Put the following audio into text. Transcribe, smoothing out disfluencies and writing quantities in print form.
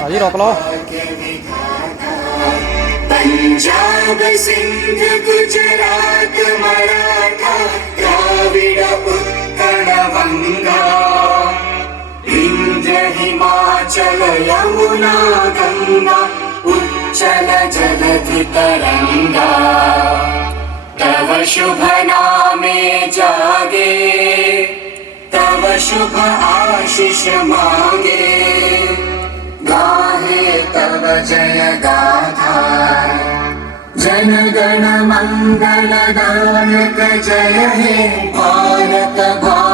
भाजी रोक लो। पंजाब सिंध गुजरात मराठा द्राविड उत्कल वंगा विंध्य हिमाचल यमुना गंगा उच्चल जलधि तरंगा तव शुभ नामे जागे तव शुभ आशीष मांगे गाहे तव जय गाथा जन गण मंगल दायक जय हे भारत भाग्य